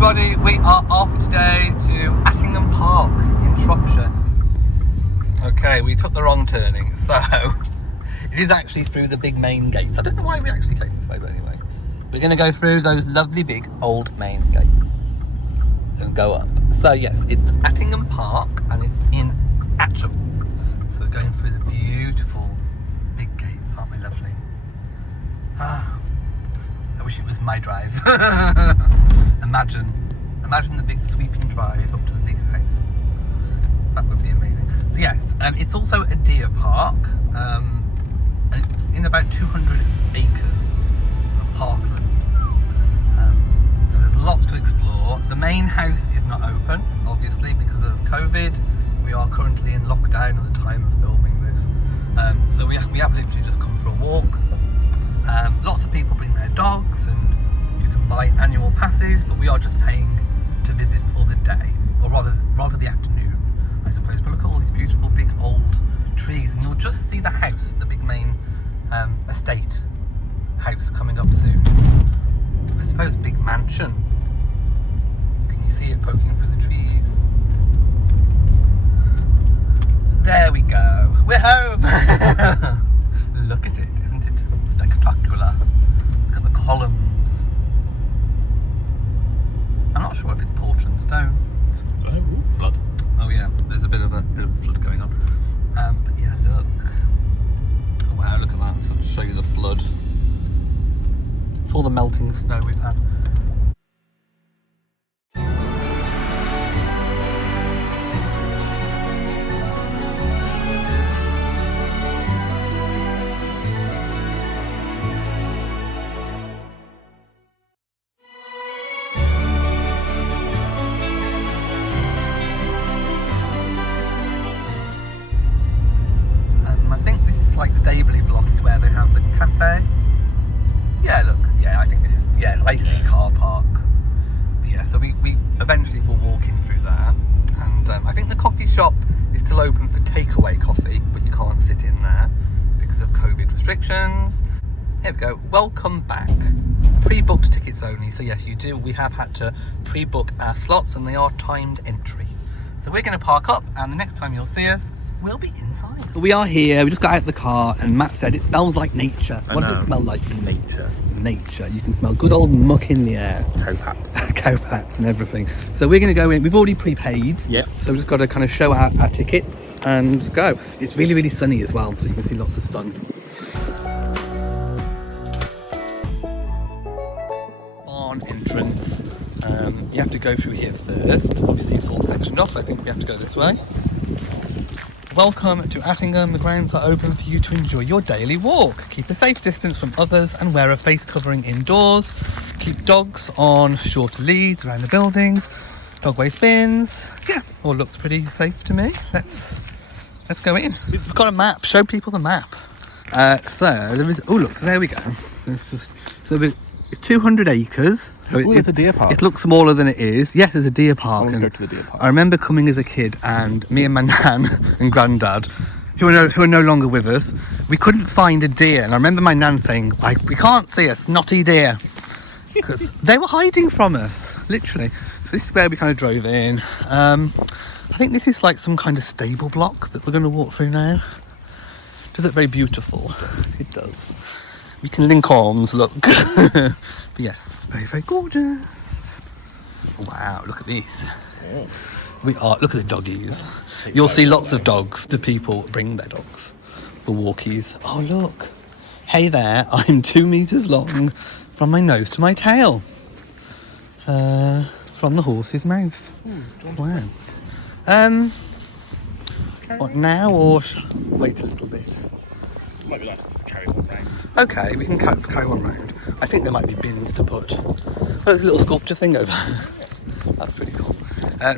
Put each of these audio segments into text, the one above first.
everybody, we are off today to Attingham Park in Shropshire. Okay, we took the wrong turning, so it is actually through the big main gates. I don't know why we actually came this way, but anyway. We're going to go through those lovely big old main gates and go up. So yes, it's Attingham Park and it's in Attingham. So we're going through the beautiful big gates, aren't they lovely? I wish it was my drive. Imagine the big sweeping drive up to the big house. That would be amazing. So yes, it's also a deer park, and it's in about 200 acres of parkland. So there's lots to explore. The main house is not open, obviously, because of COVID. We are currently in lockdown at the time of filming this. So we have literally just come for a walk. Lots of people bring their dogs and you can buy annual passes, but we are just paying to visit for the day, or rather the afternoon, I suppose. But look at all these beautiful big old trees, and you'll just see the house, the big main estate house coming up soon. I suppose big mansion. Can you see it poking through the trees? There we go. We're home. Look at it, isn't it spectacular? Look at the columns. I'm not sure if it's Portland stone. Oh, flood. Oh yeah, there's a bit of a flood going on. But yeah, look. Oh wow, look at that. So I'll show you the flood. It's all the melting snow we've had. Like Stabley block is where they have the cafe. Yeah, look, yeah, I think this is, yeah, Lacey car park. But yeah, so we eventually will walk in through there, and I think the coffee shop is still open for takeaway coffee, but you can't sit in there because of COVID restrictions. There we go. Welcome back. Pre-booked tickets only. So yes, we have had to pre-book our slots, and they are timed entry. So we're going to park up, and the next time you'll see us, we'll be inside. We are here. We just got out of the car and Matt said it smells like nature. What does it smell like? Nature. Nature. You can smell good old muck in the air. Cowpats and everything. So we're going to go in. We've already prepaid. Yeah. So we've just got to kind of show our tickets and go. It's really, really sunny as well, so you can see lots of sun. Barn entrance. You have to go through here first. Obviously it's all sectioned off, so I think we have to go this way. Welcome to Attingham. The grounds are open for you to enjoy your daily walk. Keep a safe distance from others and wear a face covering indoors. Keep dogs on shorter leads around the buildings. Dog waste bins. Yeah, all looks pretty safe to me. Let's go in. We've got a map. Show people the map. So there is. Oh look, so there we go. It's 200 acres, so it's a deer park. It looks smaller than it is. Yes, there's a deer park. I want to go to the deer park. I remember coming as a kid, and me and my nan and granddad, who are no longer with us, we couldn't find a deer. And I remember my nan saying, "We can't see a snotty deer," because they were hiding from us, literally. So this is where we kind of drove in. I think this is like some kind of stable block that we're going to walk through now. Does it very beautiful? It does. We can link arms, look. But yes, very, very gorgeous. Wow, look at these. Look at the doggies. You'll see lots of dogs. The people bring their dogs for walkies. Oh, look. Hey there, I'm 2 meters long from my nose to my tail. From the horse's mouth. Wow. What now, or wait a little bit? Might be nice to carry one round. Okay, we can carry one round. I think there might be bins to put. Oh, there's a little sculpture thing over there. That's pretty cool.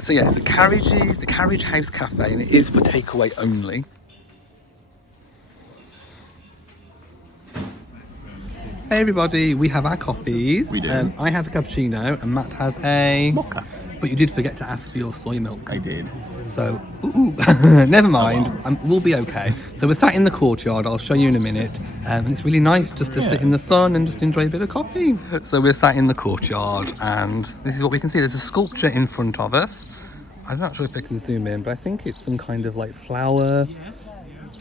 So yes, the Carriage House Cafe, and it is for takeaway only. Hey everybody, we have our coffees. We do. I have a cappuccino and Matt has a... But you did forget to ask for your soy milk. I did. So, never mind. We'll be okay. So we're sat in the courtyard. I'll show you in a minute. And it's really nice just to sit in the sun and just enjoy a bit of coffee. So we're sat in the courtyard, and this is what we can see. There's a sculpture in front of us. I'm not sure if I can zoom in, but I think it's some kind of like flower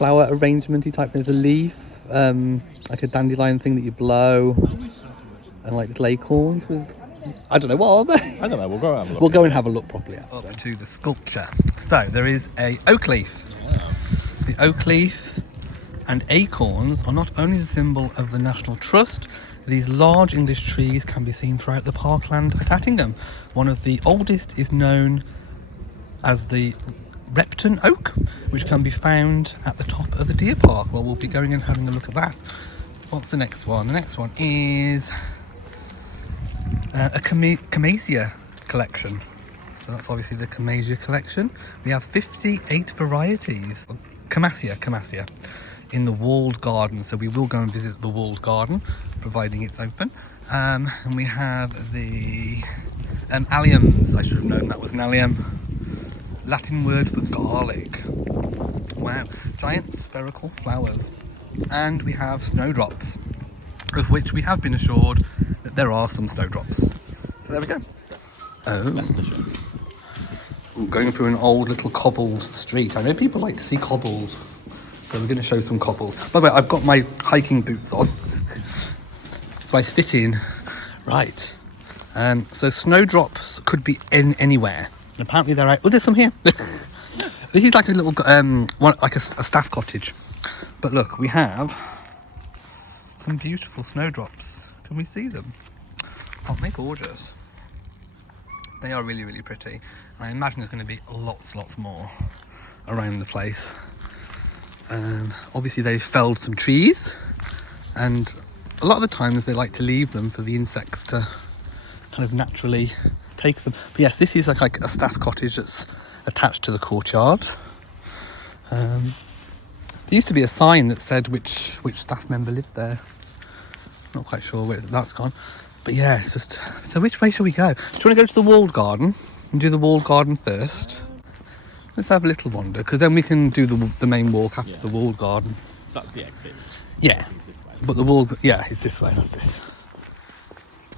arrangement-y type. There's a leaf, like a dandelion thing that you blow, and like little acorns with, I don't know, what are they? I don't know, we'll go and have a look. We'll go and have a look properly up to the sculpture. So there is a oak leaf. Yeah. The oak leaf and acorns are not only the symbol of the National Trust, these large English trees can be seen throughout the parkland at Attingham. One of the oldest is known as the Repton Oak, which can be found at the top of the deer park. Well, we'll be going and having a look at that. What's the next one? The next one is a Camasia Collection. So that's obviously the Camasia Collection. We have 58 varieties of Camasia in the walled garden. So we will go and visit the walled garden, providing it's open. And we have the alliums. I should have known that was an allium. Latin word for garlic. Wow, giant spherical flowers. And we have snowdrops, of which we have been assured that there are some snowdrops. So there we go. Leicestershire. Going through an old little cobbled street. I know people like to see cobbles, so we're going to show some cobbles. By the way, I've got my hiking boots on, so I fit in. Right. So snowdrops could be in anywhere. And apparently they're out. Oh, there's some here. This is like a little one, like a staff cottage. But look, we have some beautiful snowdrops. Can we see them? Aren't they gorgeous? They are really, really pretty. And I imagine there's going to be lots more around the place. Obviously they've felled some trees, and a lot of the times they like to leave them for the insects to kind of naturally take them. But yes, this is like a staff cottage that's attached to the courtyard. There used to be a sign that said which staff member lived there. Not quite sure where that's gone. But yeah, it's just... So which way shall we go? Do you want to go to the walled garden and do the walled garden first? Let's have a little wander, because then we can do the main walk after the walled garden. So that's the exit. Yeah, but the walled... Yeah, it's this way, that's it.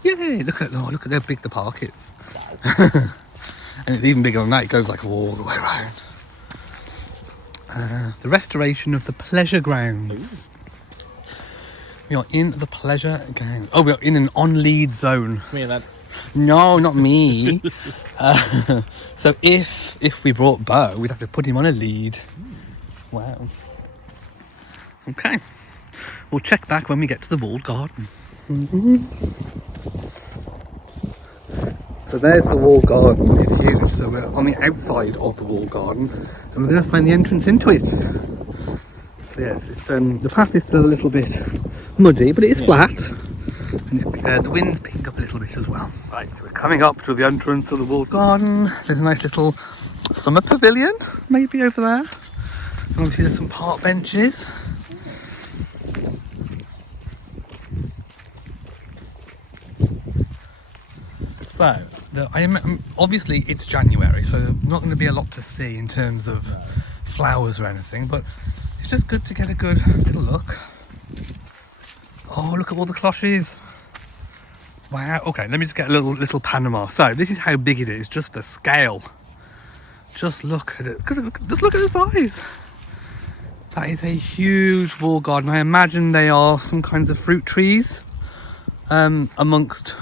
Yay, look at how big the park is. Wow. And it's even bigger than that, it goes like all the way around. The restoration of the pleasure grounds. Ooh. We are in the pleasure grounds. Oh, we are in an on-lead zone. Me and that. No, not me. So if we brought Bo, we'd have to put him on a lead. Wow. Okay. We'll check back when we get to the walled garden. So there's the walled garden. It's huge. So we're on the outside of the walled garden, and we're going to find the entrance into it. So yes, it's the path is still a little bit muddy, but it is flat, and the wind's picking up a little bit as well. Right, so we're coming up to the entrance of the walled garden. There's a nice little summer pavilion, maybe over there. And obviously there's some park benches. So, obviously it's January, so there's not going to be a lot to see in terms of flowers or anything, but it's just good to get a good little look. Oh, look at all the cloches. Wow, okay, let me just get a little panorama. So, this is how big it is, just for scale. Just look at it. Just look at the size. That is a huge walled garden. I imagine they are some kinds of fruit trees amongst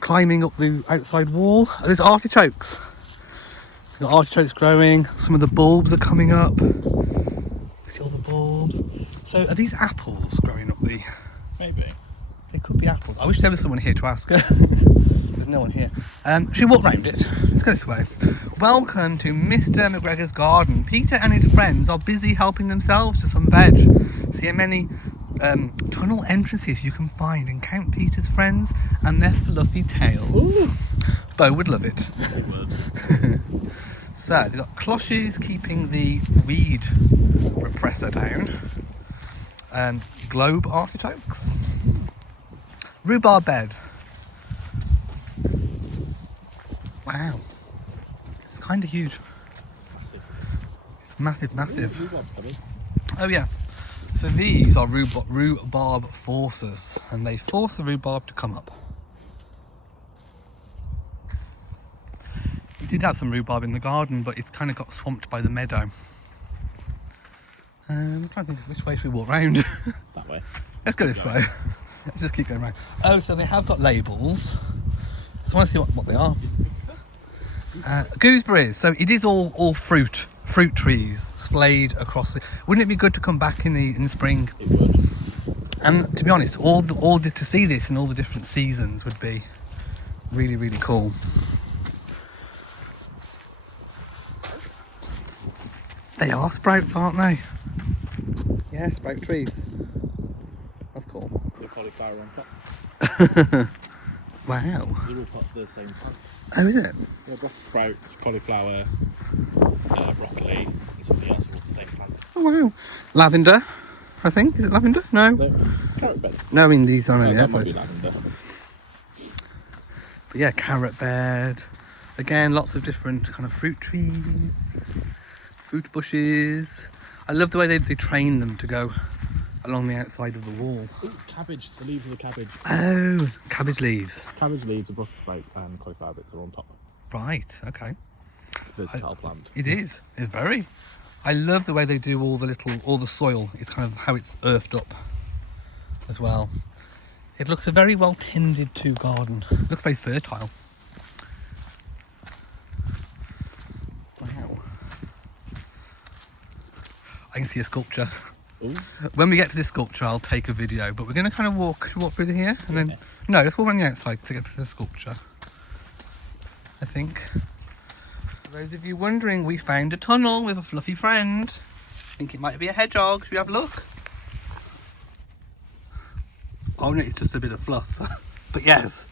climbing up the outside wall. There's artichokes. There's got artichokes growing. Some of the bulbs are coming up. See all the bulbs. So are these apples growing up the... Maybe. They could be apples. I wish there was someone here to ask her. There's no one here. Should we walk round it? Let's go this way. Welcome to Mr. Mcgregor's garden. Peter and his friends are busy helping themselves to some veg. See how many tunnel entrances you can find, and count Peter's friends and their fluffy tails. Ooh. Bo would love it. He would. So they've got cloches keeping the weed repressor down, and globe artichokes, rhubarb bed. Wow. It's kind of huge. It's massive, massive. Oh yeah. So these are rhubarb forcers, and they force the rhubarb to come up. We did have some rhubarb in the garden, but it's kind of got swamped by the meadow. I'm trying to think which way should we walk round. That way. Let's go this way. Let's just keep going round. Oh, so they have got labels. So I want to see what they are. Gooseberries. So it is all fruit trees splayed across the. Wouldn't it be good to come back in the spring? It would. And to be honest, to see this in all the different seasons would be really, really cool. They are sprouts, aren't they? Yeah, sprout trees. That's cool. The cauliflower on top. Wow. They're all part of the same plant. Oh, is it? Yeah, Brussels sprouts, cauliflower, broccoli, and something else are all the same plant. Oh, wow. Lavender, I think. Is it lavender? No. No, carrot bed. No, I mean these are on the That might outside. be lavender. But yeah, carrot bed. Again, lots of different kind of fruit trees, fruit bushes. I love the way they train them to go along the outside of the wall. Ooh, cabbage, the leaves of the cabbage. Oh, cabbage leaves. Cabbage leaves, the Brussels sprouts, and cauliflower bits are on top. Right, okay. Versatile plant. It is. It's very. I love the way they do all the soil. It's kind of how it's earthed up as well. It looks a very well tended to garden. It looks very fertile. Wow. I can see a sculpture. Ooh. When we get to this sculpture, I'll take a video, but we're going to kind of walk through here and then, no, let's walk around the outside to get to the sculpture, I think. For those of you wondering, we found a tunnel with a fluffy friend. I think it might be a hedgehog. Should we have a look? Oh no, it's just a bit of fluff. But yes,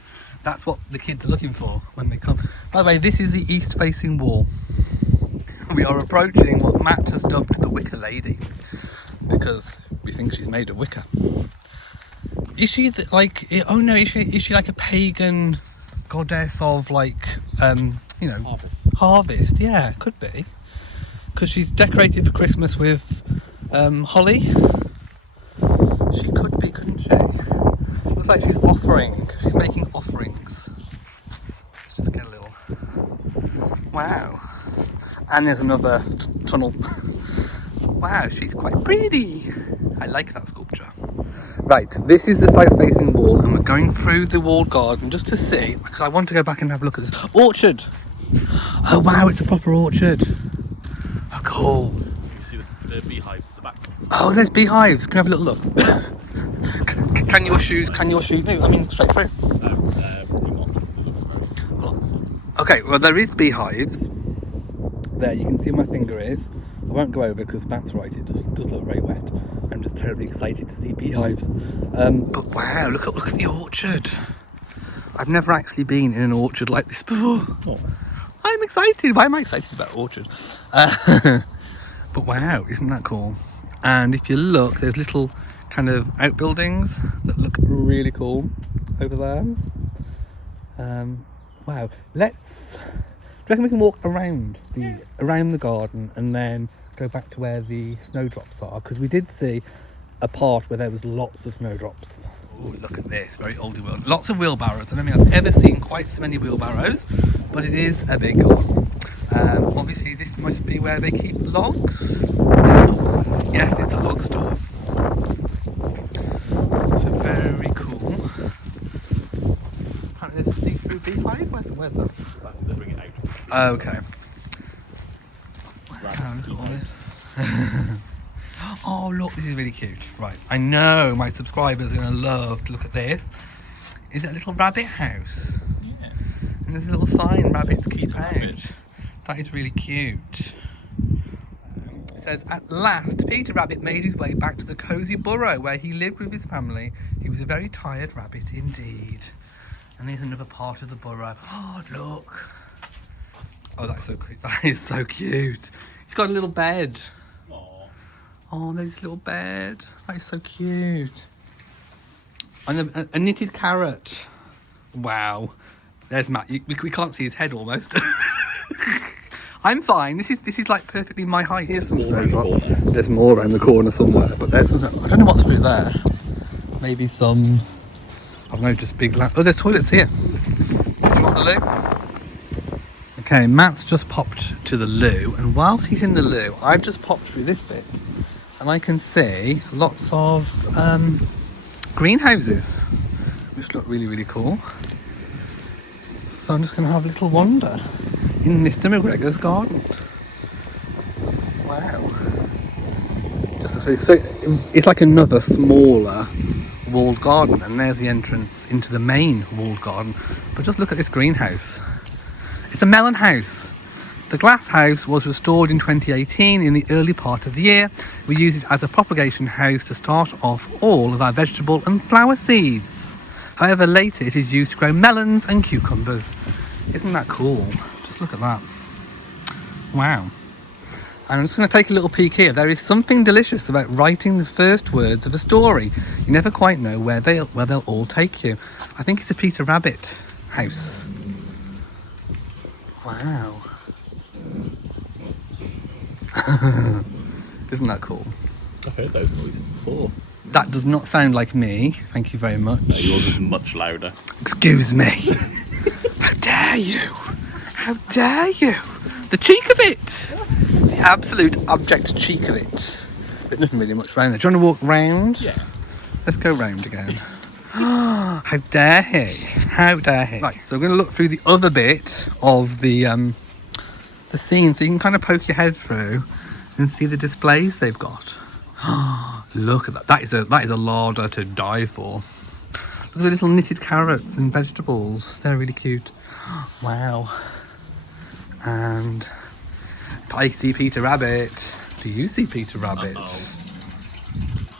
that's what the kids are looking for when they come. By the way, this is the east facing wall. We are approaching what Matt has dubbed the Wicker Lady, because we think she's made of wicker. Is she like? Oh no, is she like a pagan goddess of like harvest? Yeah, could be, because she's decorated for Christmas with holly. She could be, couldn't she? Looks like she's making offerings. Let's just get a little. Wow. And there's another tunnel. Wow, she's quite pretty. I like that sculpture. Right, this is the south-facing wall, and we're going through the walled garden just to see, because I want to go back and have a look at this orchard. Oh wow, it's a proper orchard. Oh, cool. You see the beehives at the back. Oh, there's beehives. Can I have a little look? Can your shoes? No, I mean straight through. Probably not. It looks very Okay, well there is beehives. There, you can see where my finger is. I won't go over because Matt's right, it does look very wet. I'm just terribly excited to see beehives. But wow, look at the orchard. I've never actually been in an orchard like this before. Oh. I'm excited. Why am I excited about orchard? But wow, isn't that cool? And if you look, there's little kind of outbuildings that look really cool over there. Wow, do you reckon we can walk around the garden and then go back to where the snowdrops are? Because we did see a part where there was lots of snowdrops. Oh, look at this, very oldie world. Lots of wheelbarrows. I don't think I've ever seen quite so many wheelbarrows, but it is a big garden. Obviously this must be where they keep logs. Yeah. Yes, it's a log store. So very cool. Apparently there's a see-through beehive. Where's that? They bring it out. Oh, okay. Wow, look at all this. Oh, look, this is really cute. Right, I know my subscribers are going to love to look at this. Is it a little rabbit house? Yeah. And there's a little sign, rabbits keep out. That is really cute. It says, at last, Peter Rabbit made his way back to the cosy burrow where he lived with his family. He was a very tired rabbit indeed. And here's another part of the burrow. Oh, look. Oh, that's so cute. That is so cute. He's got a little bed. Aww. Oh, there's a little bed. That is so cute. And a knitted carrot. Wow. There's Matt. We can't see his head almost. I'm fine. This is like perfectly my height. Here's some snowdrops. There's more around the corner somewhere, but there's some. I don't know what's through there. Maybe some. I don't know, just big. Oh, there's toilets here. Did you want the loo? Okay, Matt's just popped to the loo, and whilst he's in the loo, I've just popped through this bit, and I can see lots of greenhouses, which look really, really cool. So I'm just going to have a little wander in Mr. Mcgregor's garden. Wow. So it's like another smaller walled garden, and there's the entrance into the main walled garden. But just look at this greenhouse. It's a melon house. The glass house was restored in 2018 in the early part of the year. We use it as a propagation house to start off all of our vegetable and flower seeds. However, later it is used to grow melons and cucumbers. Isn't that cool? Just look at that. Wow. And I'm just going to take a little peek here. There is something delicious about writing the first words of a story. You never quite know where they'll all take you. I think it's a Peter Rabbit house. Wow. Isn't that cool? I've heard those noises before. That does not sound like me. Thank you very much. No, yours is much louder. Excuse me. How dare you? How dare you? The cheek of it. The absolute abject cheek of it. There's nothing really much around there. Do you want to walk round? Yeah. Let's go round again. How dare he? How dare he? Right, so we're going to look through the other bit of the scene, so you can kind of poke your head through and see the displays they've got. Look at that. That is a larder to die for. Look at the little knitted carrots and vegetables. They're really cute. Wow. And I see Peter Rabbit. Do you see Peter Rabbit?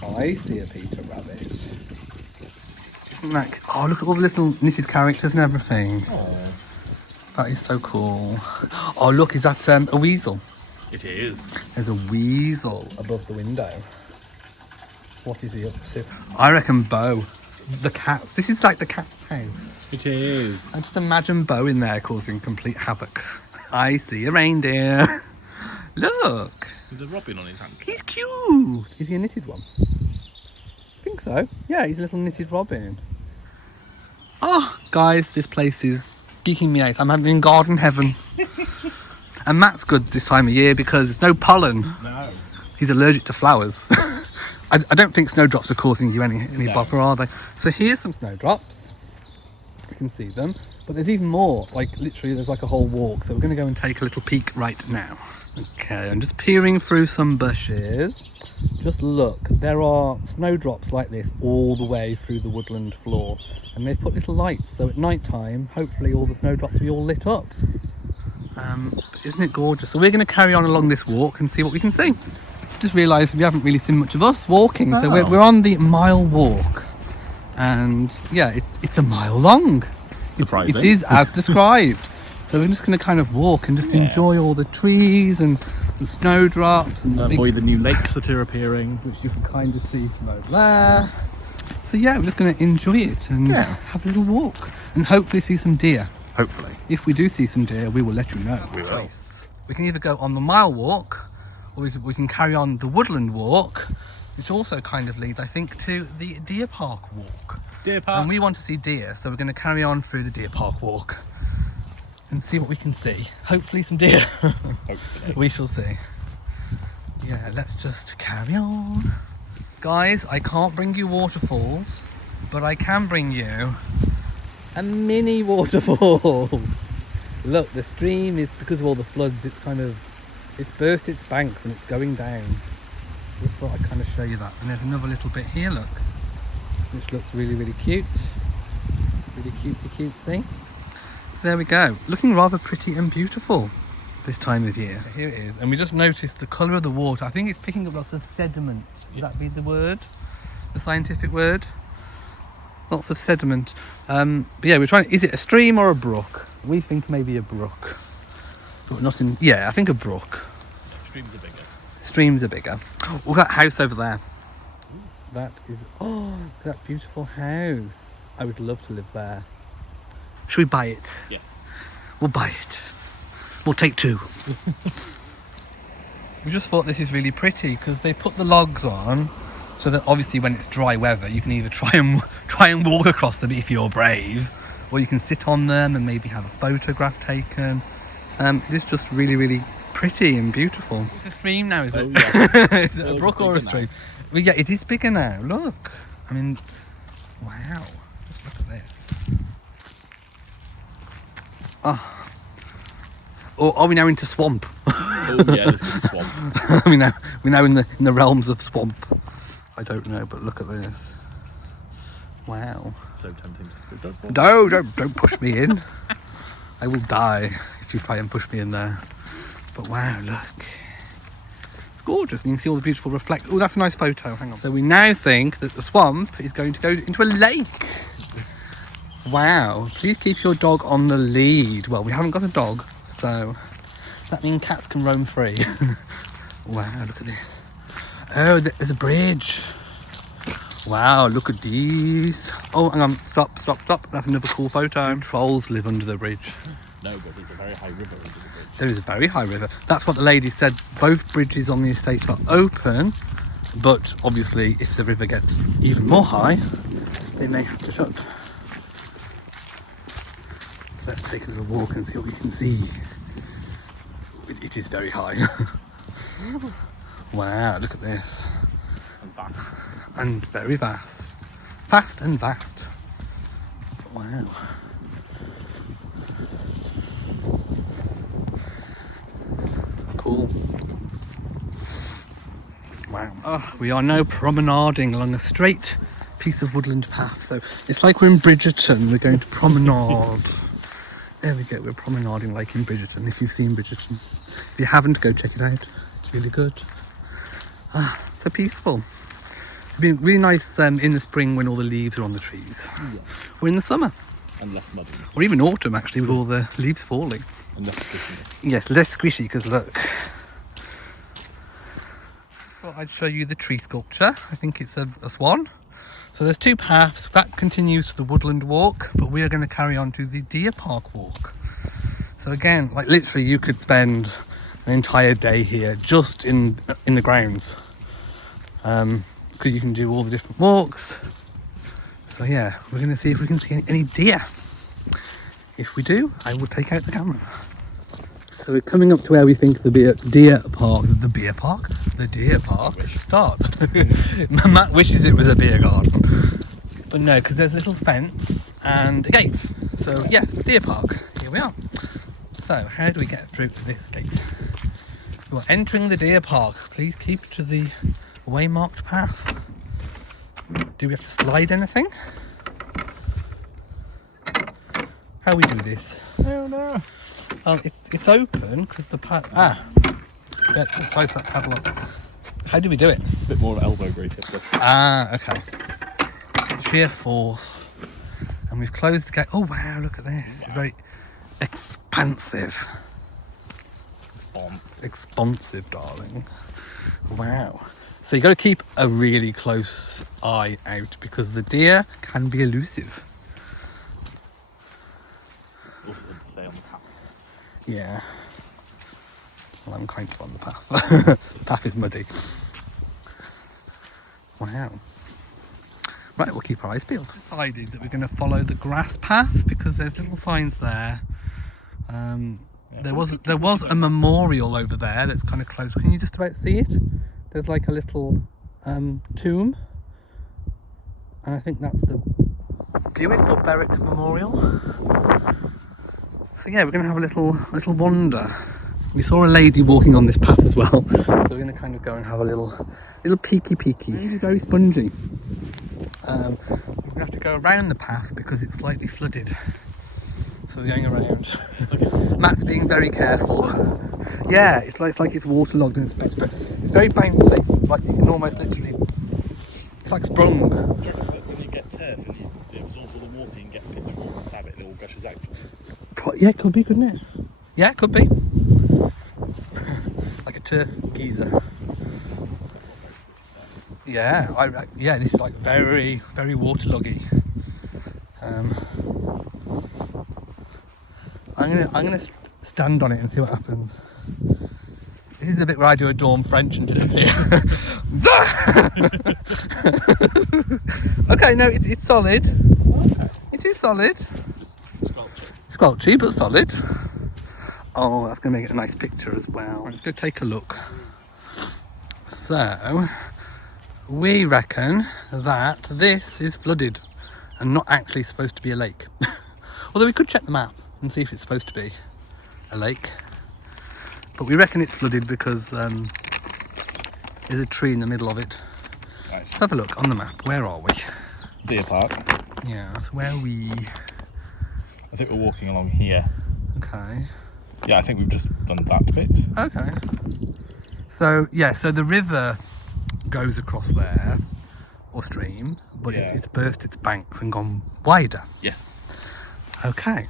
I see a Peter Rabbit. Isn't that... Oh, look at all the little knitted characters and everything. Aww. That is so cool. Oh, look, is that a weasel? It is. There's a weasel above the window. What is he up to? I reckon Bo. The cats. This is like the cat's house. It is. I just imagine Bo in there causing complete havoc. I see a reindeer. Look. There's a robin on his hand. He's cute. Is he a knitted one? I think so. Yeah, he's a little knitted robin. Oh, guys, this place is geeking me out. I'm in garden heaven. And Matt's good this time of year because there's no pollen. No. He's allergic to flowers. I don't think snowdrops are causing you any bother, are they? So here's some snowdrops. You can see them. But there's even more. Like, literally, there's like a whole walk. So we're going to go and take a little peek right now. Okay, I'm just peering through some bushes. Just look. There are snowdrops like this all the way through the woodland floor. And they've put little lights. So at night time, hopefully all the snowdrops will be all lit up. But isn't it gorgeous? So we're going to carry on along this walk and see what we can see. Just realised we haven't really seen much of us walking, so we're on the mile walk, and yeah, it's a mile long. Surprising. It is as described. So we're just going to kind of walk and just enjoy all the trees and the snowdrops and avoid the new lakes that are appearing, which you can kind of see from over there. So yeah, we're just going to enjoy it and have a little walk and hopefully see some deer. Hopefully. If we do see some deer, we will let you know. We will. We can either go on the mile walk, or we can carry on the Woodland Walk, which also kind of leads, I think, to the Deer Park Walk. Deer Park. And we want to see deer, so we're going to carry on through the Deer Park Walk and see what we can see. Hopefully some deer. Hopefully. We shall see. Yeah, let's just carry on. Guys, I can't bring you waterfalls, but I can bring you a mini waterfall. Look, the stream is, because of all the floods, it's burst its banks and it's going down. Just thought I'd kind of show you that. And there's another little bit here, look, which looks really, really cute. Really cutesy. There we go. Looking rather pretty and beautiful this time of year. Here it is. And we just noticed the colour of the water. I think it's picking up lots of sediment. Would that be the word? The scientific word? Lots of sediment. But yeah, we're trying. Is it a stream or a brook? We think maybe a brook. But not in. Yeah, I think a brook. Streams are bigger. Streams are bigger. Oh, that house over there. That is. Oh, that beautiful house. I would love to live there. Should we buy it? Yes. We'll buy it. We'll take 2. We just thought this is really pretty because they put the logs on so that obviously when it's dry weather you can either try and walk across them if you're brave, or you can sit on them and maybe have a photograph taken. It is just really, really pretty and beautiful. It's a stream now, is it? Oh, yeah. Is it a brook or a stream? Well, yeah, it is bigger now. Look. I mean, wow. Just look at this. Oh. Or are we now into swamp? Oh yeah, let's go to swamp. we're now in the realms of swamp. I don't know, but look at this. Wow. So tempting just to go. No, don't push me in. I will die if you try and push me in there. But wow, look. It's gorgeous. And you can see all the beautiful reflect. Oh, that's a nice photo. Hang on. So we now think that the swamp is going to go into a lake. Wow. Please keep your dog on the lead. Well, we haven't got a dog, so that means cats can roam free. Wow, look at this. Oh, there's a bridge. Wow, look at these. Oh, hang on. Stop. That's another cool photo. Trolls live under the bridge. No, but there's a very high river under the bridge. There is a very high river. That's what the lady said. Both bridges on the estate are open, but obviously if the river gets even more high, they may have to shut. So let's take a little walk and see what we can see. It is very high. Wow, look at this. And vast. And very vast. Fast and vast. Wow. Cool. Wow. Oh, we are now promenading along a straight piece of woodland path. So it's like we're in Bridgerton. We're going to promenade. There we go. We're promenading like in Bridgerton. If you've seen Bridgerton. If you haven't, go check it out. It's really good. Ah, so peaceful. It'd be really nice in the spring when all the leaves are on the trees. Yeah. Or in the summer. And less muddy. Or even autumn, actually, with all the leaves falling. And less squishiness. Yes, less squishy, because look. Well, I'd show you the tree sculpture. I think it's a swan. So there's 2 paths. That continues to the Woodland Walk, but we are going to carry on to the Deer Park Walk. So again, like literally you could spend an entire day here just in the grounds. Because you can do all the different walks. So yeah, we're going to see if we can see any deer. If we do, I will take out the camera. So we're coming up to where we think the deer park starts. Matt wishes it was a beer garden. But no, because there's a little fence and a gate. So yes, deer park, here we are. So how do we get through this gate? We are entering the deer park. Please keep to the waymarked path. Do we have to slide anything? How we do this? Oh no. Well, it's open because the path. Yeah, size that padlock. How do we do it? A bit more elbow grease. Okay. Sheer force. And we've closed the gate. Oh wow, look at this. Wow. It's very expansive. Expansive, darling. Wow. So you got to keep a really close eye out because the deer can be elusive. What did it say on the path? Yeah. Well, I'm kind of on the path. The path is muddy. Wow. Right, we'll keep our eyes peeled. Decided that we're going to follow the grass path because there's little signs there. There was a memorial over there that's kind of close. Can you just about see it? There's like a little tomb, and I think that's the Buick or Berwick Memorial. So yeah, we're going to have a little wander. We saw a lady walking on this path as well, so we're going to kind of go and have a little peeky. It's very spongy. We're going to have to go around the path because it's slightly flooded. So we're going around. Matt's being very careful. Yeah, it's like it's waterlogged and it's very bouncy. Like you can almost literally. It's like sprung. When you get turf and it absorbs all the water, you can get pitch water and stab it and it all gushes out. Yeah, it could be, couldn't it? Yeah, it could be. Like a turf geyser. Yeah, yeah. This is like very, very waterloggy. I'm gonna stand on it and see what happens. This is the bit where I do a Dawn French and disappear. Okay, no, it's solid. Okay. It is solid. Just sculpture. Squelchy, but solid. Oh, that's going to make it a nice picture as well. Let's go take a look. So, we reckon that this is flooded and not actually supposed to be a lake. Although we could check the map and see if it's supposed to be a lake. But we reckon it's flooded because there's a tree in the middle of it. Right. Let's have a look on the map. Where are we? Deer Park. Yeah, so where are we? I think we're walking along here. Okay. Yeah, I think we've just done that bit. Okay. So, yeah, so the river goes across there, or stream, but Yeah. it's burst its banks and gone wider. Yes. Okay.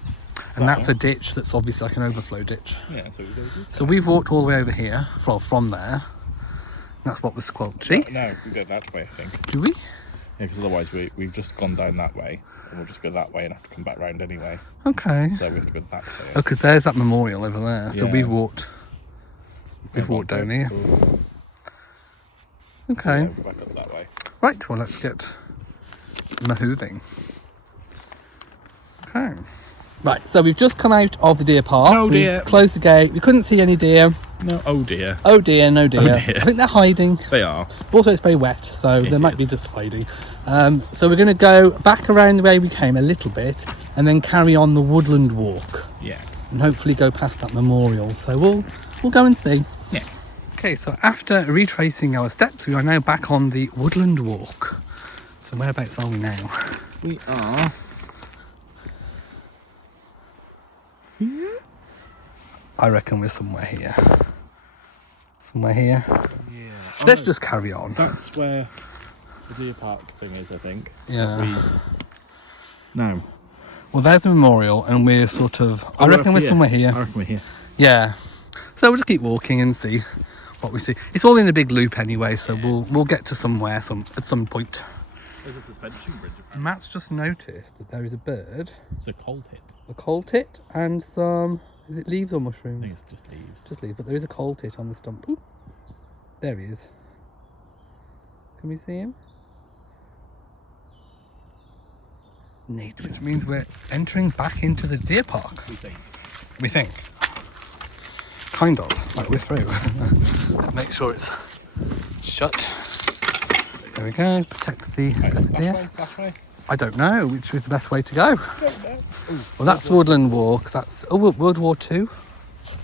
And that's a ditch that's obviously like an overflow ditch. Yeah, so we go this So we've walked all the way over here from there. That's what was squelchy. No, we go that way, I think. Do we? Yeah, because otherwise we've just gone down that way, and we'll just go that way and have to come back round anyway. Okay. So we have to go that way. Oh, because there's that memorial over there. So Yeah. we've walked down here. Okay. Yeah, we'll go back up that way. Right, well, let's get moving. Okay. Right, so we've just come out of the deer park. Oh, dear. We've closed the gate. We couldn't see any deer. No, oh dear. Oh dear, no deer. Oh dear. I think they're hiding. They are. Also, it's very wet, so It they might is. be just hiding. So we're going to go back around the way we came a little bit and then carry on the Woodland Walk Yeah. and hopefully go past that memorial. So we'll go and see. Yeah. Okay, so after retracing our steps, we are now back on the Woodland Walk. So whereabouts are we now? We are. I reckon we're somewhere here. Somewhere here. Yeah. Let's just carry on. That's where the deer park thing is, I think. Yeah. No. Well, there's a memorial, and we're sort of. I we're reckon up we're here. somewhere here. I reckon we're here. Yeah. So we'll just keep walking and see what we see. It's all in a big loop anyway, so we'll get to somewhere at some point. There's a suspension bridge. Matt's just noticed that there is a bird, It's a cold hit. a coal tit, and some. Is it leaves or I mushrooms? think it's just leaves. Just leaves, but there is a coal tit on the stump. Ooh. There he is. Can we see him? Neat. Which means we're entering back into the deer park. We think. We think. Kind of. Like we're through. Let's make sure it's shut. There we go. Protect the deer. That way. I don't know which is the best way to go. Well, that's Woodland Walk. That's World War II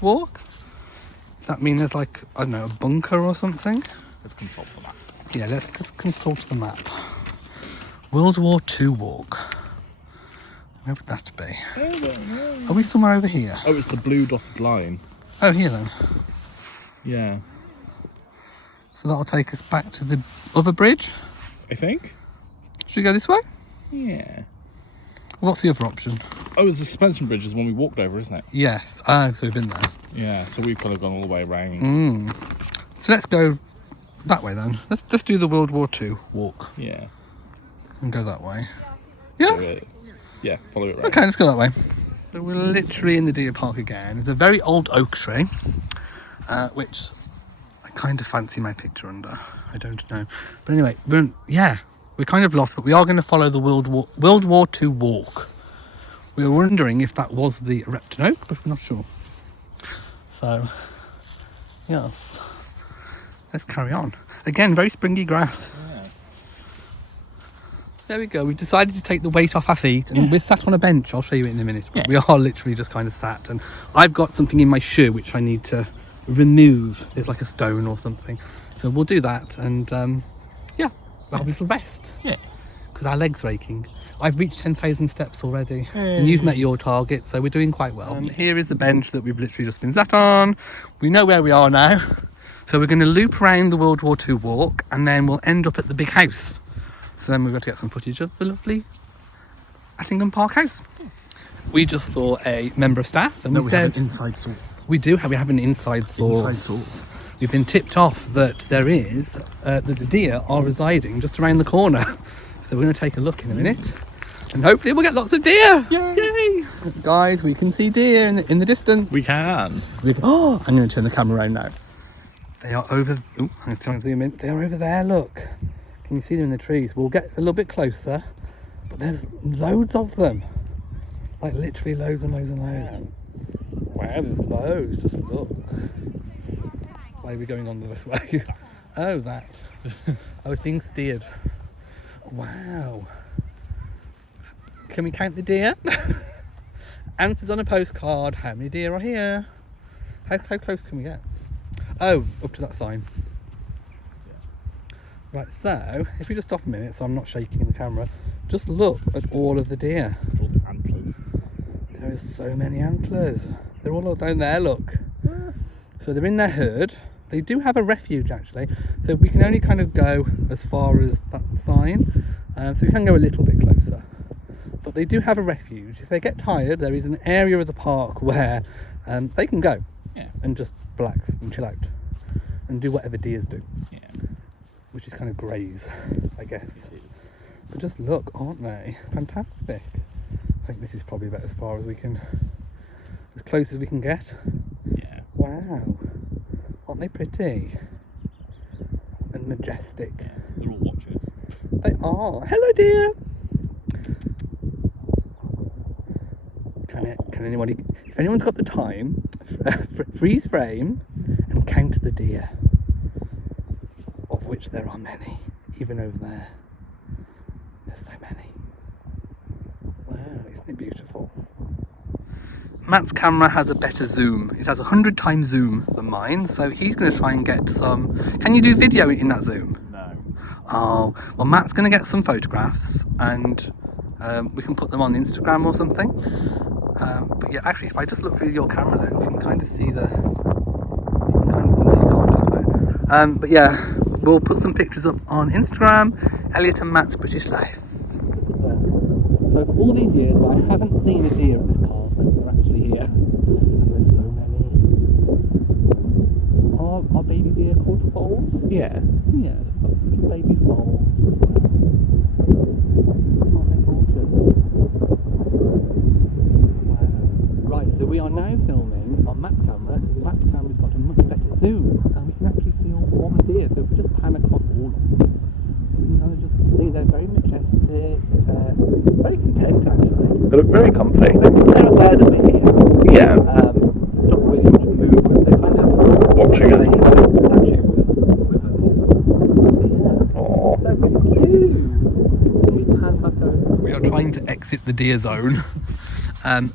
walk. Does that mean there's like, I don't know, a bunker or something? Let's consult the map. Yeah, let's just consult the map. World War II walk. Where would that be? I don't know. Are we somewhere over here? Oh, it's the blue dotted line. Oh, here then. Yeah. So that'll take us back to the other bridge. I think. Should we go this way? Yeah. What's the other option? Oh, the suspension bridge is the one we walked over, isn't it? Yes. Oh, so we've been there. Yeah, so we've kind of gone all the way around. So let's go that way then. Let's do the World War II walk Yeah. and go that way. So, Yeah? yeah, follow it around. Okay, let's go that way. So we're literally in the deer park again. It's a very old oak tree, which I kind of fancy my picture under. I don't know. But anyway, we're kind of lost, but we are going to follow the World War II walk. We were wondering if that was the Repton Oak, but we're not sure. So, yes. Let's carry on. Again, very springy grass. Yeah. There we go. We've decided to take the weight off our feet, and we're sat on a bench. I'll show you it in a minute. But we are literally just kind of sat, and I've got something in my shoe which I need to remove. There's like a stone or something. So we'll do that, and that'll be the rest. Yeah. Because our legs are aching. I've reached 10,000 steps already, and you've met your target, so we're doing quite well. And here is the bench that we've literally just been sat on. We know where we are now. So we're going to loop around the World War II walk, and then we'll end up at the big house. So then we've got to get some footage of the lovely Attingham Park house. We just saw a member of staff, and we said have an inside source. we have an inside source. We've been tipped off that there is that the deer are residing just around the corner. So we're going to take a look in a minute, and hopefully we'll get lots of deer. Yay! Yay! Guys, we can see deer in the distance. We can. Oh, I'm going to turn the camera around now. They are over. Oh, I'm going to zoom in. They are over there. Look. Can you see them in the trees? We'll get a little bit closer, but there's loads of them. Like literally loads and loads and loads. Wow, there's loads. Just look. Why are we going on this way? Oh, that. I was being steered. Wow. Can we count the deer? Answers on a postcard. How many deer are here? How close can we get? Oh, up to that sign. Right, so if we just stop a minute so I'm not shaking the camera, just look at all of the deer. All the antlers. There is so many antlers. They're all down there, look. So they're in their herd. They do have a refuge actually, so we can only kind of go as far as that sign, so we can go a little bit closer. But they do have a refuge. If they get tired, there is an area of the park where they can go and just relax and chill out and do whatever deers do. Yeah. Which is kind of graze, I guess. But just look, aren't they? Fantastic. I think this is probably about as far as we can, as close as we can get. Yeah. Wow. Aren't they pretty? And majestic. Yeah, they're all watchers. They are. Hello, dear. Can anybody, if anyone's got the time, freeze frame and count the deer, of which there are many, even over there. There's so many. Wow, isn't it beautiful? Matt's camera has a better zoom. It has 100 times zoom than mine, so he's going to try and get some. Can you do video in that zoom? No. Oh, well, Matt's going to get some photographs and we can put them on Instagram or something. But yeah, actually, if I just look through your camera lens, you can kind of see the. No, you can't just about. But yeah, we'll put some pictures up on Instagram. Elliot and Matt's British Life. So for all these years where I haven't seen a deer at this park, they're actually here, and there's so many. Are baby deer called foals? Yeah. Yeah, we've got little baby foals as well. Aren't they gorgeous? Wow. Right, so we are now filming on Matt's camera, because Matt's camera's got a much better zoom, and we can actually see all the deer. So if we just pan across all of them, we can kind of just see they're very majestic, very content actually. They look very comfy. They're aware that we're here. Yeah. There's not really much movement. They're kind of Watching us. Statues with us. Yeah. Aww. They're really cute. Can we pan back over? We are trying to exit the deer zone.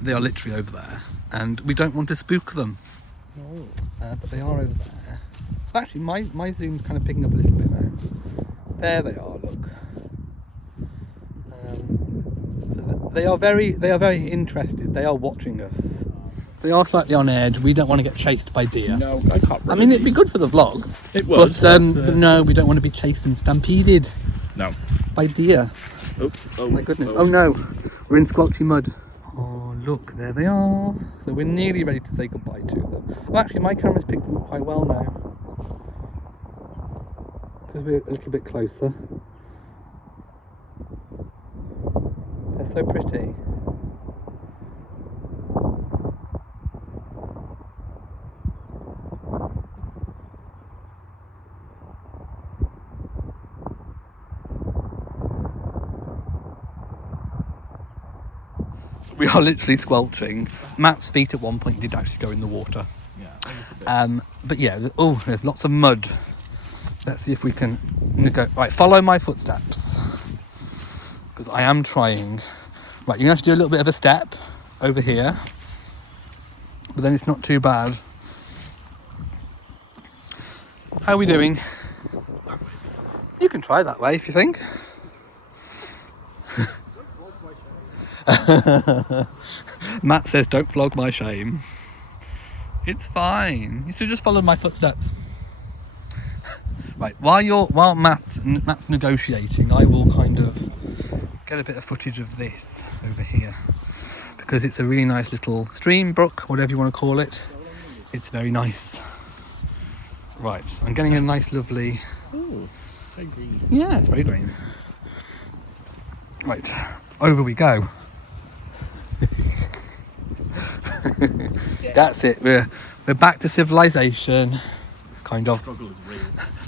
They are literally over there, and we don't want to spook them. Oh. But they are over there. Actually, my zoom's kind of picking up a little bit now. There they are. Look. So they are very interested. They are watching us. They are slightly on edge. We don't want to get chased by deer. No, I can't. I mean, it'd be good for the vlog. It would. But no, we don't want to be chased and stampeded. No. By deer. Oh my goodness. Oh no, we're in squelchy mud. Oh look, there they are. So we're nearly ready to say goodbye to them. Well, actually, my camera's picked them up quite well now. Because we're a little bit closer. They're so pretty. We are literally squelching. Matt's feet at one point did actually go in the water. Yeah. But yeah, there's lots of mud. Let's see if we can go. Right, follow my footsteps. Because I am trying. Right, you're going to have to do a little bit of a step over here. But then it's not too bad. How are we doing? You can try that way if you think. Matt says, don't flog my shame. It's fine. You should just follow my footsteps. Right, while Matt's negotiating, I will kind of get a bit of footage of this over here. Because it's a really nice little stream, brook, whatever you want to call it. It's very nice. Right, I'm getting a nice lovely... Ooh, very green. Yeah, it's very green. Right, over we go. That's it. We're back to civilization. Kind of. The struggle is real.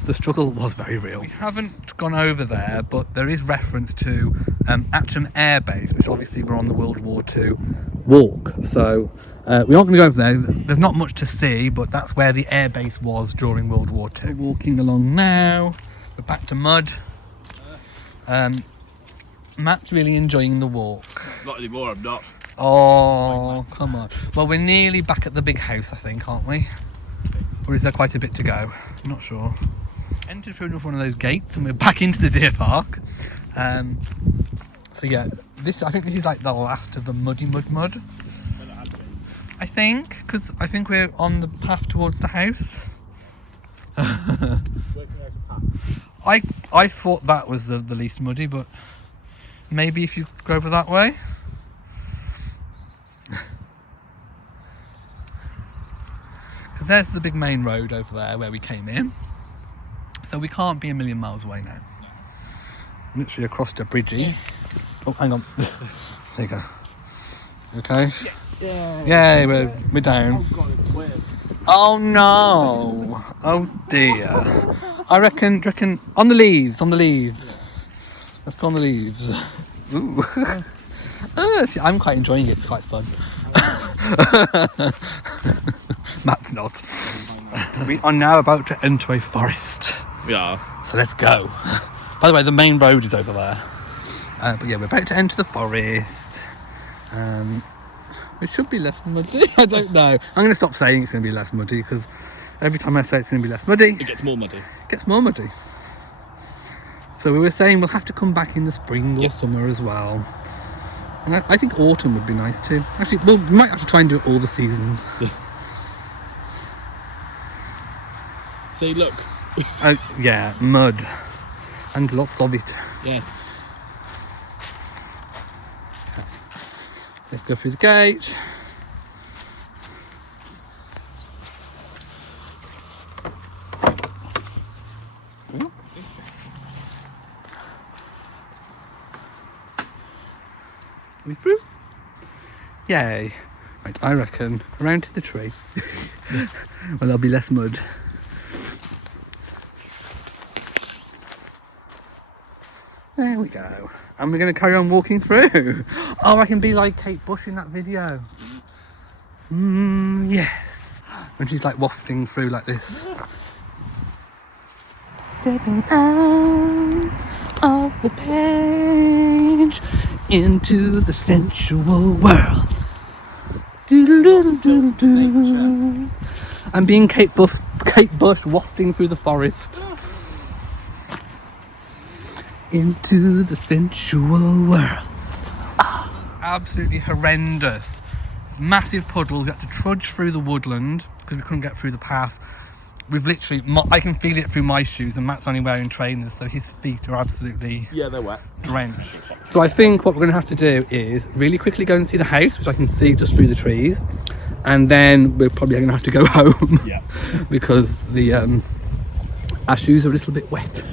The struggle was very real. We haven't gone over there, but there is reference to Attingham Air Base, which obviously we're on the World War II walk. So we're not going to go over there. There's not much to see, but that's where the air base was during World War II. We're walking along now. We're back to mud. Matt's really enjoying the walk. Not anymore, I'm not. Oh, come on. Well, we're nearly back at the big house, I think, aren't we? Or is there quite a bit to go? I'm not sure. Entered through one of those gates and we're back into the deer park. So yeah, I think this is like the last of the mud. I think, because I think we're on the path towards the house. I thought that was the least muddy, but maybe if you go over that way. Because there's the big main road over there where we came in. So we can't be a million miles away now. Literally across the bridgey. Oh, hang on. There you go. Okay? Yeah, we're down. Oh no! Oh dear. I reckon on the leaves. Let's go on the leaves. Ooh. See, I'm quite enjoying it. It's quite fun. Matt's not. We are now about to enter a forest. We are. So let's go. By the way, the main road is over there. But yeah, we're about to enter the forest. It should be less muddy. I don't know. I'm going to stop saying it's going to be less muddy because every time I say it's going to be less muddy, it gets more muddy. So we were saying we'll have to come back in the spring or summer as well. And I think autumn would be nice too. Actually, we might have to try and do it all the seasons. Yeah. See, look. Yeah, mud. And lots of it. Yes. Let's go through the gate. Are we through? Yay. Right, I reckon around to the tree. Well, there'll be less mud. There we go. And we're going to carry on walking through. Oh, I can be like Kate Bush in that video. Yes. When she's like wafting through like this. Stepping out of the page into the sensual world. Doo-doo-doo-doo-doo. I'm being Kate Bush wafting through the forest. Into the sensual world. Absolutely horrendous. Massive puddles. We had to trudge through the woodland because we couldn't get through the path. We've literally, I can feel it through my shoes, and Matt's only wearing trainers, so his feet are absolutely they're wet, drenched. So I think what we're going to have to do is really quickly go and see the house, which I can see just through the trees, and then we're probably going to have to go home. Yeah. Because the our shoes are a little bit wet.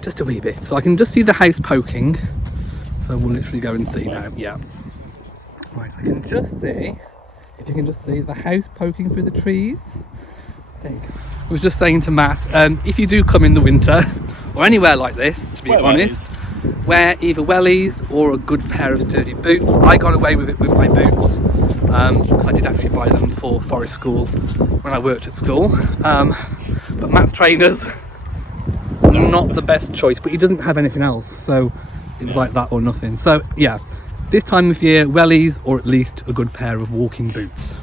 Just a wee bit. So I can just see the house poking. So we'll literally go and see now. Yeah. Right, I can just see, if you can just see the house poking through the trees. There you go. I was just saying to Matt, if you do come in the winter, or anywhere like this, to be honest, wear either wellies or a good pair of sturdy boots. I got away with it with my boots, because I did actually buy them for forest school when I worked at school. But Matt's trainers, not the best choice, but he doesn't have anything else, so it was like that or nothing. So yeah, this time of year, wellies or at least a good pair of walking boots.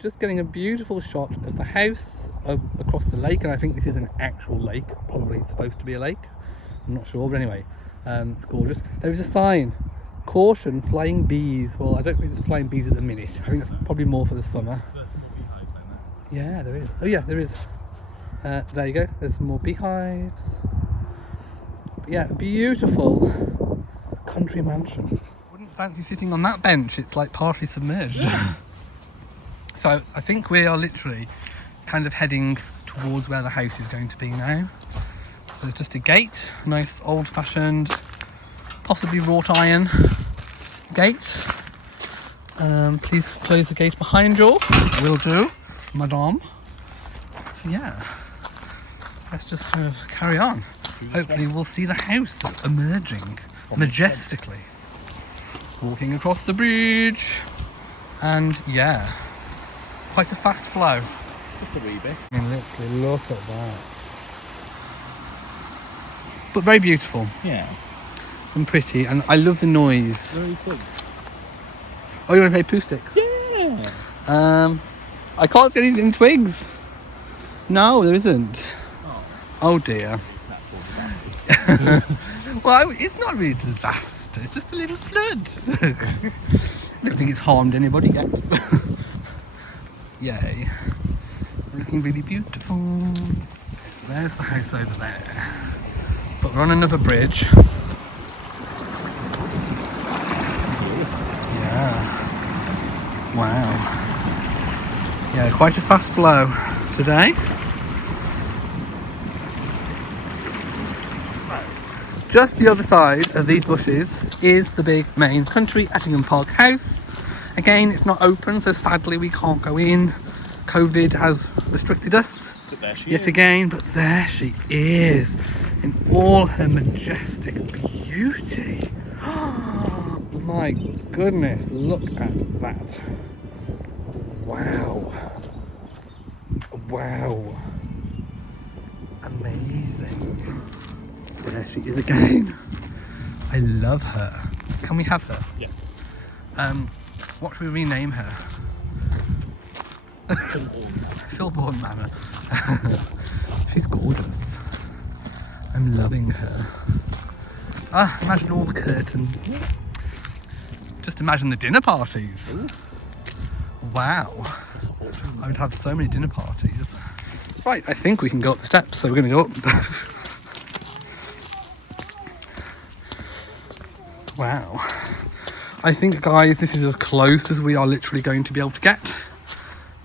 Just getting a beautiful shot of the house across the lake, and I think this is an actual lake, probably supposed to be a lake, I'm not sure, but anyway, it's gorgeous. There is a sign, caution, flying bees. Well, I don't think there's flying bees at the minute. I think that's probably more for the summer. There's more beehives down there. Yeah, there is. Oh yeah, there is. There you go, there's some more beehives. But yeah, beautiful country mansion. Wouldn't fancy sitting on that bench, it's like partially submerged. Yeah. So I think we are literally kind of heading towards where the house is going to be now. There's just a gate, nice old-fashioned, possibly wrought iron gate. Please close the gate behind you. Will do, madame. So yeah, let's just kind of carry on. Hopefully we'll see the house just emerging majestically. Walking across the bridge. And yeah, quite a fast flow. Just a wee bit. I mean, literally, look at that. But very beautiful. Yeah. And pretty, and I love the noise. Very twigs. Oh, you want to play poo sticks? Yeah. I can't see anything in twigs. No, there isn't. Oh dear. Well, it's not really a disaster. It's just a little flood. I don't think it's harmed anybody yet. Yay. Looking really beautiful. So there's the house over there. But we're on another bridge. Yeah. Wow. Yeah, quite a fast flow today. Just the other side of these bushes is the big main country Attingham Park house. Again, it's not open, so sadly we can't go in. COVID has restricted us yet again, but there she is in all her majestic beauty. Oh my goodness, look at that. Wow. Wow. Amazing. There she is again. I love her. Can we have her? Yeah. What should we rename her? Philbourne Manor. She's gorgeous. I'm loving her. Ah, imagine all the curtains. Just imagine the dinner parties. Ooh. Wow. I would have so many dinner parties. Right, I think we can go up the steps, so we're going to go up. Wow. I think, guys, this is as close as we are literally going to be able to get,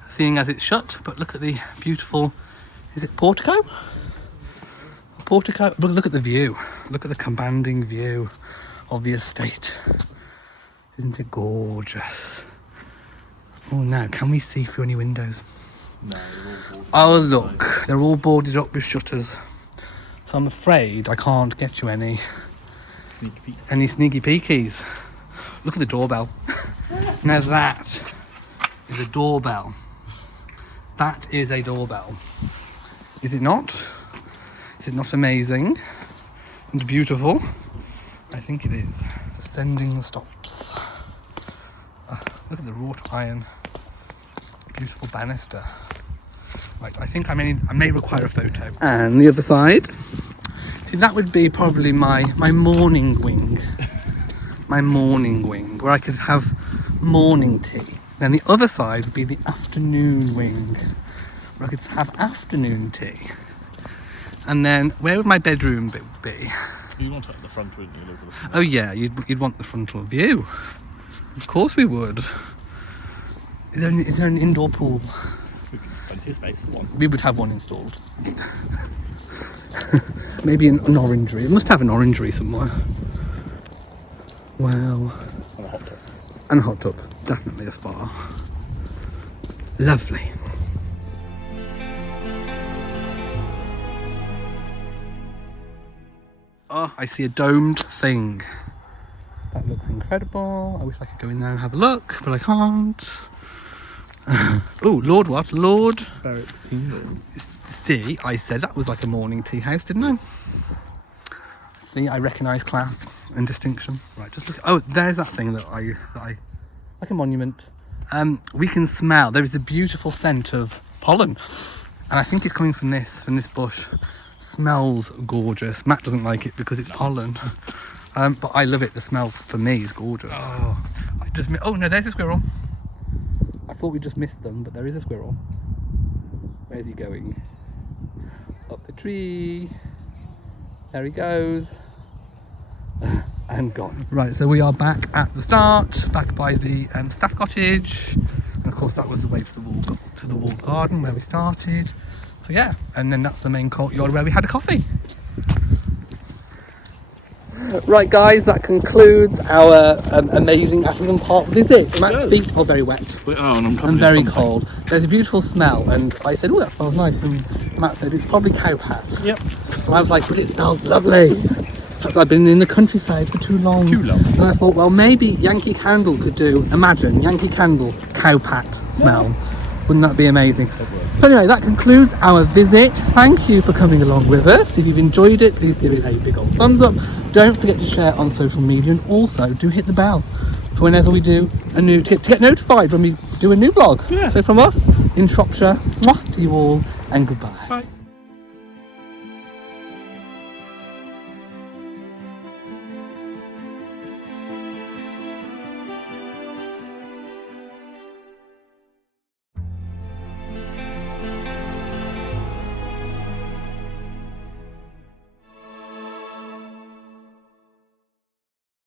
seeing as it's shut. But look at the beautiful, is it portico? Portico. Look at the view. Look at the commanding view of the estate. Isn't it gorgeous? Oh, now, can we see through any windows? No, oh, look, they're all boarded up with shutters. So I'm afraid I can't get you any sneaky peekies. Look at the doorbell. Now that is a doorbell. That is a doorbell. Is it not? Is it not amazing and beautiful? I think it is. Descending the stops. Look at the wrought iron. Beautiful banister. Right, I think I may require a photo. And the other side. See, that would be probably my morning wing. My morning wing, where I could have morning tea. Then the other side would be the afternoon wing, where I could have afternoon tea. And then where would my bedroom be? You want it at the front, wouldn't you? Oh yeah, you'd want the frontal view. Of course we would. Is there an indoor pool? There's plenty of space for one. We would have one installed. Maybe an orangery. It must have an orangery somewhere. Wow. And a hot tub. And a hot tub. Definitely a spa. Lovely. Oh, I see a domed thing. That looks incredible. I wish I could go in there and have a look, but I can't. Oh, Lord what? Lord? Barrett's tea room. See, I said that was like a morning tea house, didn't I? See, I recognise class and distinction. Right, just look. Oh, there's that thing that I like a monument. We can smell. There is a beautiful scent of pollen, and I think it's coming from this bush. Smells gorgeous. Matt doesn't like it because it's pollen, but I love it. The smell for me is gorgeous. Oh, oh no, there's a squirrel. I thought we just missed them, but there is a squirrel. Where's he going? Up the tree. There he goes. And gone. Right, so we are back at the start, back by the staff cottage. And of course that was the way to the walled garden where we started. So yeah, and then that's the main courtyard where we had a coffee. Right guys, that concludes our amazing Attingham Park visit. Matt's does. feet are very wet And I'm and very cold. There's a beautiful smell, and I said, oh, that smells nice, and Matt said, it's probably cow pat. Yep. And I was like, but it smells lovely. Because I've been in the countryside for too long. And I thought, well, maybe Yankee Candle could do, imagine, Yankee Candle, cow pat smell. Yeah. Wouldn't that be amazing? So anyway, that concludes our visit. Thank you for coming along with us. If you've enjoyed it, please give it a big old thumbs up. Don't forget to share on social media, and also do hit the bell for whenever we do a new, to get notified when we do a new vlog. Yeah. So from us in Shropshire, mwah, to you all, and goodbye. Bye.